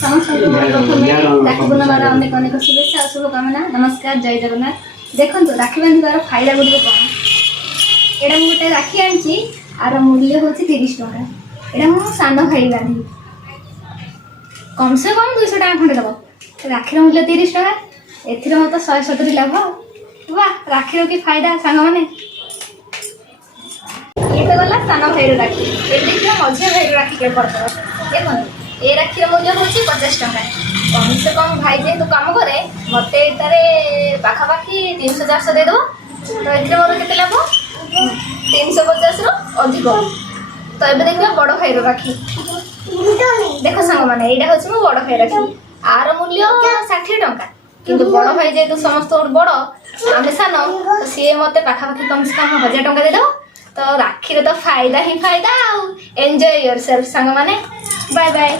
ସମସ୍ତଙ୍କୁ ପ୍ରଥମେ ରାକ୍ଷୀ ପୂର୍ଣ୍ଣିମାର ଅନେକ ଅନେକ शुभेच्छा और शुभकामना। नमस्कार, जय जगन्नाथ। देखो राखी बांधार फायदा गुड़िक कौन एटा मुझे गोटे राखी आनी आर मूल्य हूँ 30 टका। यहाँ मो सान भाई बांधी कम से कम 200 टका खंडे दब राखीर मूल्य 30 टका एथि मत 170 लाभ। वाह राखीर कि फायदा सांग मैंने ये तो गला सान भाई राखी ये देखिए मझे भाई राखी के पड़ता देखो ये राखीर मूल्य हूँ 50 टका। कम से कम भाई जेहेतु कम करे मत पाखापाखि 300-400 देदेव तो ये मोर के लाभ 350 अधिक। तो ये देखिए बड़ भाई राखी देख सांग मैंने यहाँ हूँ मो बड़ भाई राखी आर मूल्य 60 टका किंतु बड़ भाई जेहेतु समस्त बड़ आम सान सी मत पाखापाखि कम से कम 1000 टका देदेव। तो राखी तो फायदा ही फायदा। एंजॉय योर सेल्फ सांग मैंने बाय बाय।